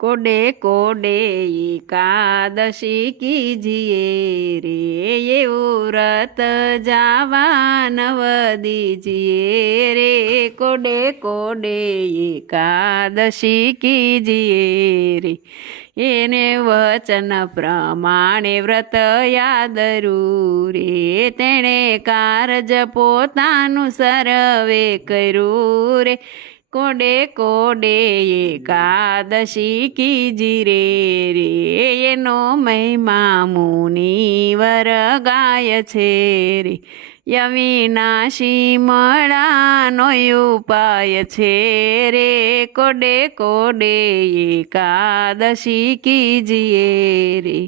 कोडे कोडे एकादशी कीजिए रे, ये व्रत जावा नव दीजिए रे। कोडे कोडे एकादशी कीजिए रे, એને વચન પ્રમાણે વ્રત યાદરું રે, તેણે કારજ પોતાનું સર્વે કર્યું રે। કોડે કોડે એકાદશી કીજી રે, એનો મહિમા મુનિવર ગાય છે રે। અવિનાશી મળાનો ઉપાય છે રે, કોડે કોડે એકાદશી કીજીએ રે।